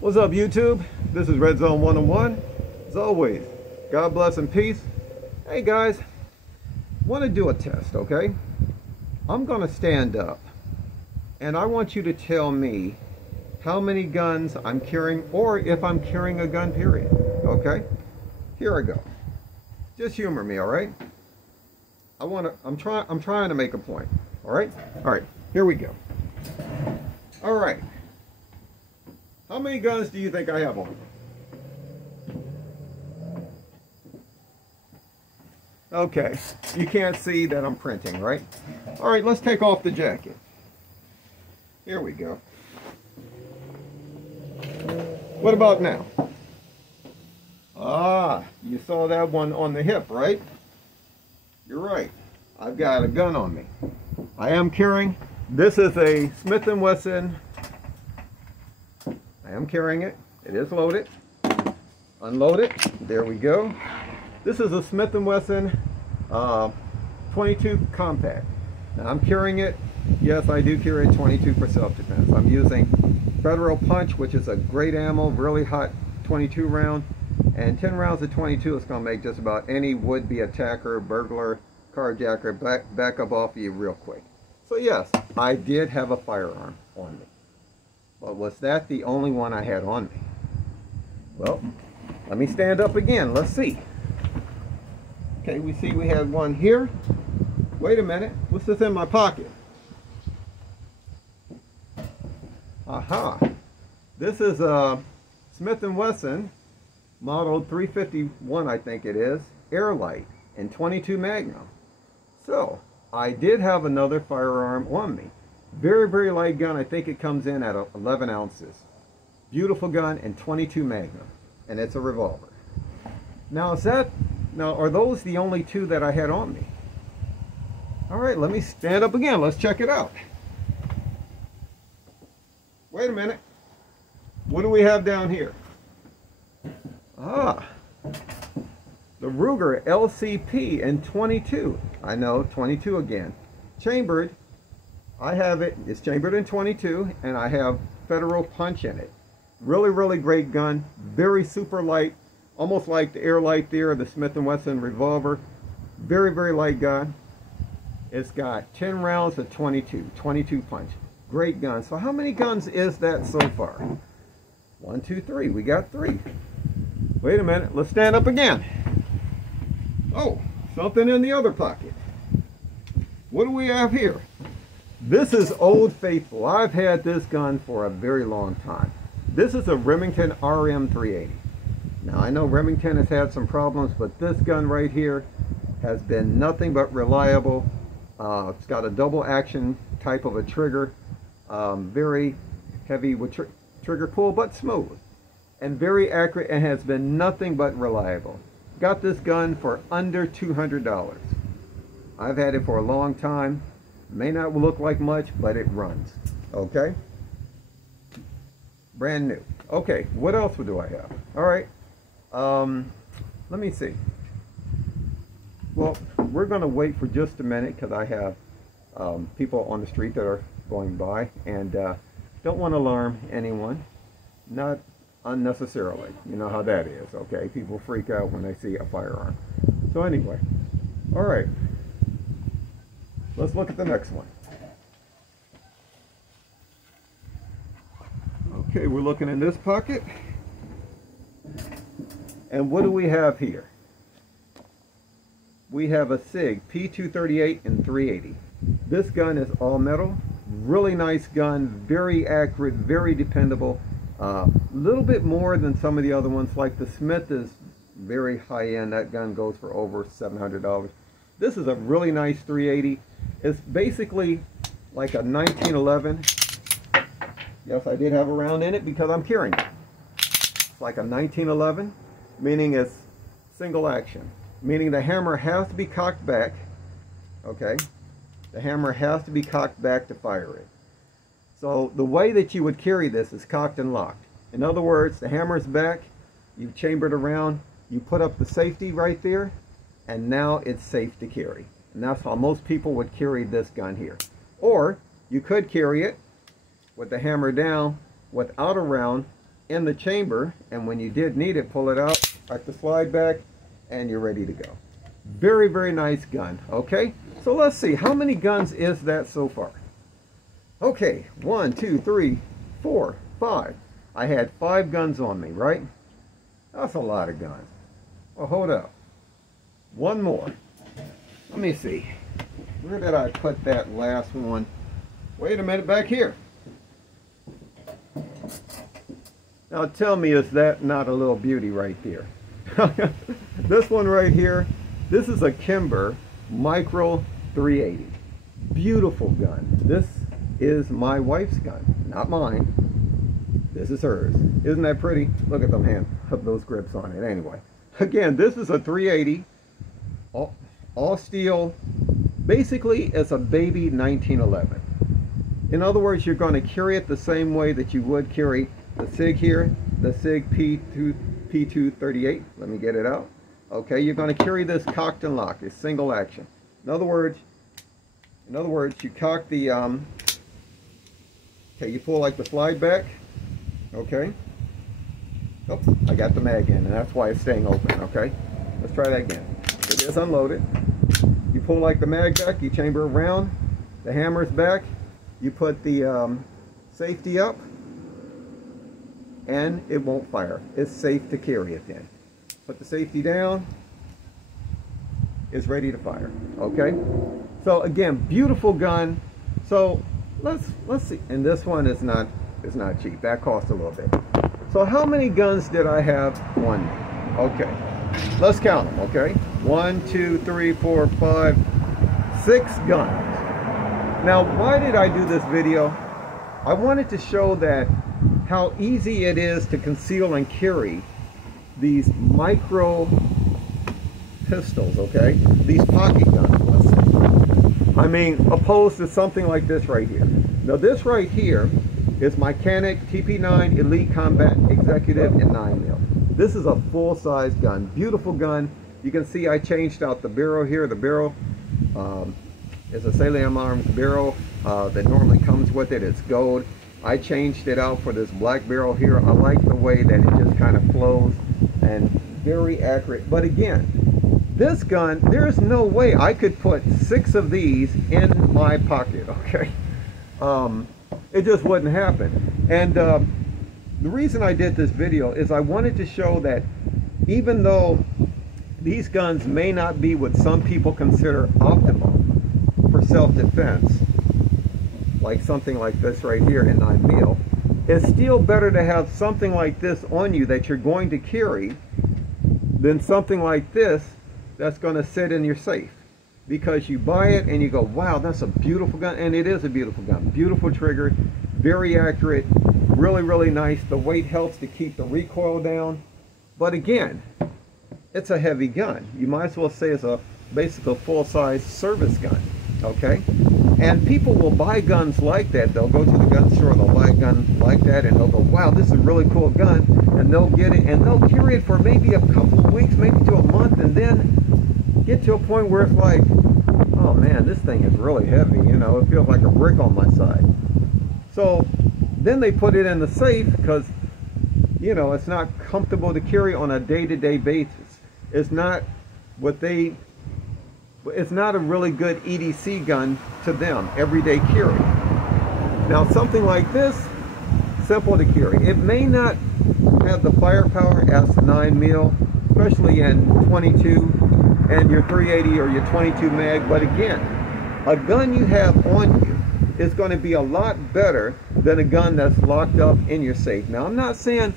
What's up, YouTube? This is Red Zone 101. As always, God bless and peace. Hey guys, want to do a test, okay? I'm going to stand up and I want you to tell me how many guns I'm carrying, or if I'm carrying a gun, period. Okay? Here I go. Just humor me, all right? I'm trying to make a point. All right? All right. Here we go. All right. How many guns do you think I have on? Okay. You can't see that I'm printing, right? All right, let's take off the jacket. Here we go. What about now? Ah, you saw that one on the hip, right? You're right. I've got a gun on me. I am carrying, this is a Smith & Wesson. I am carrying it. It is loaded. Unload it. There we go. This is a Smith & Wesson 22 compact. Now I'm carrying it. Yes, I do carry a 22 for self-defense. I'm using Federal Punch, which is a great ammo, really hot 22 round. And 10 rounds of 22 is going to make just about any would-be attacker, burglar, carjacker back up off of you real quick. So yes, I did have a firearm on me. But was that the only one I had on me? Well, let me stand up again. Let's see. Okay, we see we had one here. Wait a minute. What's this in my pocket? Aha. This is a Smith & Wesson model 351, I think it is, Airlight in 22 Magnum. So, I did have another firearm on me. Very, very light gun. I think it comes in at 11 ounces. Beautiful gun in 22 Magnum. And it's a revolver. Now, are those the only two that I had on me? Alright, let me stand up again. Let's check it out. Wait a minute. What do we have down here? Ah, the Ruger LCP in 22. I know, 22 again. Chambered. I have it. It's chambered in 22, and I have Federal Punch in it. Really, really great gun. Very super light, almost like the Airlight there, the Smith & Wesson revolver. Very, very light gun. It's got 10 rounds of 22 punch. Great gun. So how many guns is that so far? 1, 2, 3. We got 3. Wait a minute. Let's stand up again. Oh, something in the other pocket. What do we have here? This is Old Faithful. I've had this gun for a very long time. This is a Remington RM380. Now, I know Remington has had some problems, but this gun right here has been nothing but reliable. It's got a double action type of a trigger. Very heavy with trigger pull, but smooth. And very accurate, and has been nothing but reliable. Got this gun for under $200. I've had it for a long time. May not look like much, but it runs. Okay? Brand new. Okay, what else do I have? Alright. Let me see. Well, we're going to wait for just a minute because I have people on the street that are going by, and don't want to alarm anyone. Not unnecessarily. You know how that is, okay? People freak out when they see a firearm. So anyway, all right. Let's look at the next one. Okay, we're looking in this pocket. And what do we have here? We have a SIG P238 and 380. This gun is all metal. Really nice gun, very accurate, very dependable. A little bit more than some of the other ones, like the Smith is very high end. That gun goes for over $700. This is a really nice 380. It's basically like a 1911. Yes, I did have a round in it because I'm carrying it. It's like a 1911, meaning it's single action. Meaning the hammer has to be cocked back. Okay? The hammer has to be cocked back to fire it. So the way that you would carry this is cocked and locked. In other words, the hammer's back, you've chambered around, you put up the safety right there, and now it's safe to carry. And that's how most people would carry this gun here. Or you could carry it with the hammer down without a round in the chamber, and when you did need it, pull it out like the slide back, and you're ready to go. Very, very nice gun. Okay, so let's see, how many guns is that so far? Okay, 1, 2, 3, 4, 5. I had 5 guns on me, right? That's a lot of guns. Well, hold up. One more. Let me see. Where did I put that last one? Wait a minute, back here. Now tell me, is that not a little beauty right there? This one right here, this is a Kimber Micro 380. Beautiful gun. This is my wife's gun, not mine. This is hers. Isn't that pretty? Look at them those grips on it. Anyway, again, this is a 380, all steel. Basically, it's a baby 1911. In other words, you're going to carry it the same way that you would carry the SIG here, the SIG P238. Let me get it out. Okay, you're going to carry this cocked and locked. It's single action. In other words, you cock the okay, you pull like the slide back. Okay. Oops, I got the mag in, and that's why it's staying open. Okay, let's try that again. It is unloaded. You pull like the mag back, you chamber around, the hammer's back, you put the safety up, and it won't fire. It's safe to carry it then. Put the safety down, it's ready to fire. Okay, so again, beautiful gun. So let's see, and this one is not cheap. That cost a little bit. So how many guns did I have on me? Okay, let's count them. Okay, 1, 2, 3, 4, 5, 6 guns. Now, why did I do this video? I wanted to show that how easy it is to conceal and carry these micro pistols. Okay, these pocket guns, let's say. I mean, opposed to something like this right here. Now, this right here is my Canik TP9 Elite Combat Executive in 9mm. This is a full-size gun, beautiful gun. You can see I changed out the barrel here. The barrel is a Salem Arms barrel that normally comes with it. It's gold. I changed it out for this black barrel here. I like the way that it just kind of flows and very accurate. But again, this gun, there's no way I could put 6 of these in my pocket, okay? It just wouldn't happen. And the reason I did this video is I wanted to show that even though these guns may not be what some people consider optimal for self-defense, like something like this right here in 9mm, it's still better to have something like this on you that you're going to carry than something like this that's going to sit in your safe. Because you buy it and you go, wow, that's a beautiful gun. And it is a beautiful gun. Beautiful trigger, very accurate, really, really nice. The weight helps to keep the recoil down. But again, it's a heavy gun. You might as well say it's a basically full-size service gun, okay? And people will buy guns like that. They'll go to the gun store, they'll buy a gun like that, and they'll go, wow, this is a really cool gun. And they'll get it, and they'll carry it for maybe a couple of weeks, maybe to a month, and then get to a point where it's like, oh man, this thing is really heavy, you know, it feels like a brick on my side. So then they put it in the safe because, you know, it's not comfortable to carry on a day-to-day basis. It's not it's not a really good EDC gun to them, everyday carry. Now something like this, simple to carry. It may not have the firepower as 9mm, especially in 22 and your 380 or your 22 mag, but again, a gun you have on you is going to be a lot better than a gun that's locked up in your safe. Now, I'm not saying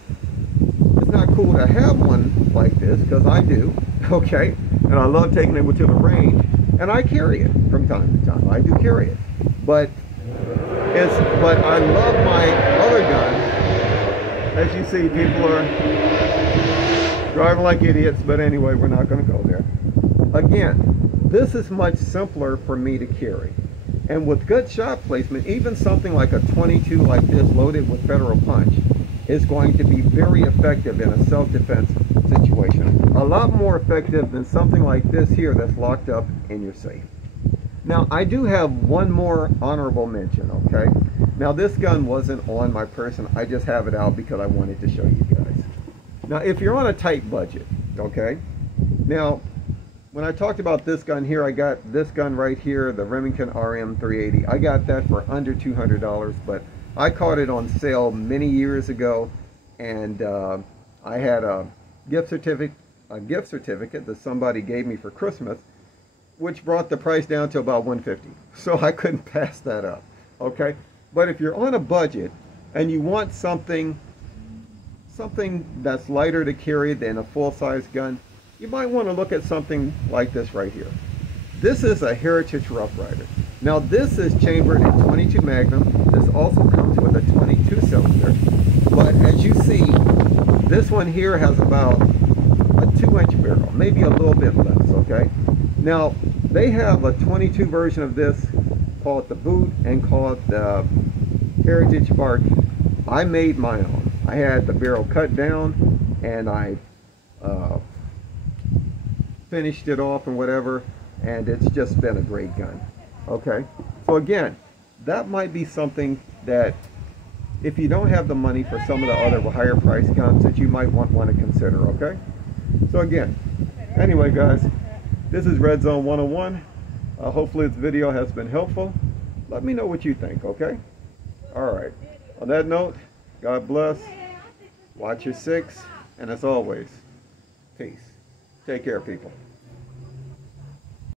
it's not cool to have one like this, because I do, okay, and I love taking it to the range, and I carry it from time to time. I do carry it, but I love my other guns. As you see, people are driving like idiots, but anyway, we're not going to go there. Again, this is much simpler for me to carry. And with good shot placement, even something like a 22 like this loaded with Federal Punch is going to be very effective in a self-defense situation. A lot more effective than something like this here that's locked up in your safe. Now, I do have one more honorable mention, okay? Now this gun wasn't on my person, I just have it out because I wanted to show you guys. Now if you're on a tight budget, okay, now when I talked about this gun here, I got this gun right here, the Remington RM380. I got that for under $200, but I caught it on sale many years ago, and I had a gift certificate that somebody gave me for Christmas, which brought the price down to about $150. So I couldn't pass that up. Okay, but if you're on a budget and you want something that's lighter to carry than a full-size gun, you might want to look at something like this right here. This is a Heritage Rough Rider. Now this is chambered in 22 Magnum. This also comes with a 22 cylinder. But as you see, this one here has about a 2-inch barrel, maybe a little bit less, okay? Now they have a 22 version of this called the Boot and called the Heritage Barkey. I made my own. I had the barrel cut down and I finished it off and whatever, and it's just been a great gun. Okay, so again, that might be something that if you don't have the money for some of the other higher priced guns, that you might want to consider. Okay, so again, anyway guys, this is Red Zone 101. Hopefully this video has been helpful. Let me know what you think. Okay, all right, on that note, God bless, watch your six, and as always, peace. Take care, people.